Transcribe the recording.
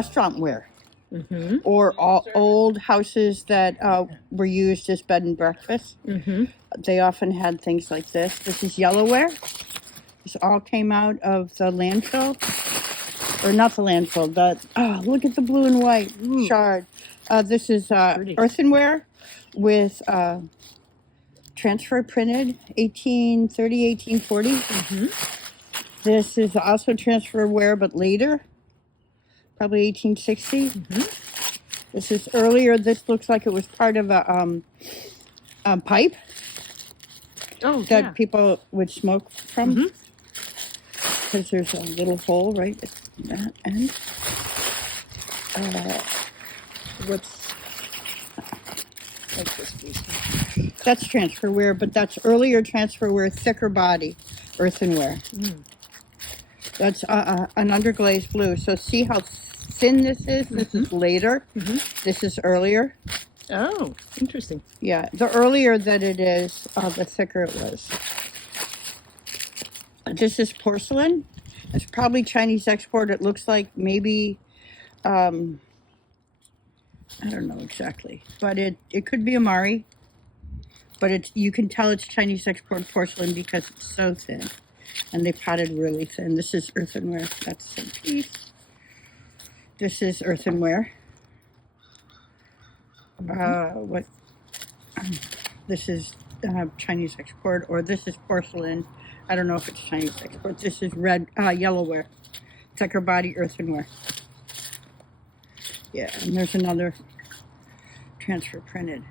restaurantware. Or all old houses that were used as bed and breakfast. They often had things like this. This is yellowware. This all came out of the landfill. Or not the landfill. Look at the blue and white shard. This is earthenware with transfer printed 1830, 1840. This is also transferware, but later, probably 1860. This is earlier. This looks like it was part of a pipe that people would smoke from. Because there's a little hole right at that end. What's this piece? That's transferware, but that's earlier transferware, thicker body, earthenware. That's an underglazed blue. So see how thin this is? This is later. This is earlier. Oh, interesting. Yeah, the earlier that it is, the thicker it was. This is porcelain. It's probably Chinese export. It looks like maybe, I don't know exactly, but it could be Amari. But you can tell it's Chinese export porcelain because it's so thin. And they potted really thin. This is earthenware. That's a piece. This is earthenware. This is Chinese export, or this is porcelain. I don't know if it's Chinese export. This is yellowware, thicker body earthenware. Yeah, and there's another transfer printed.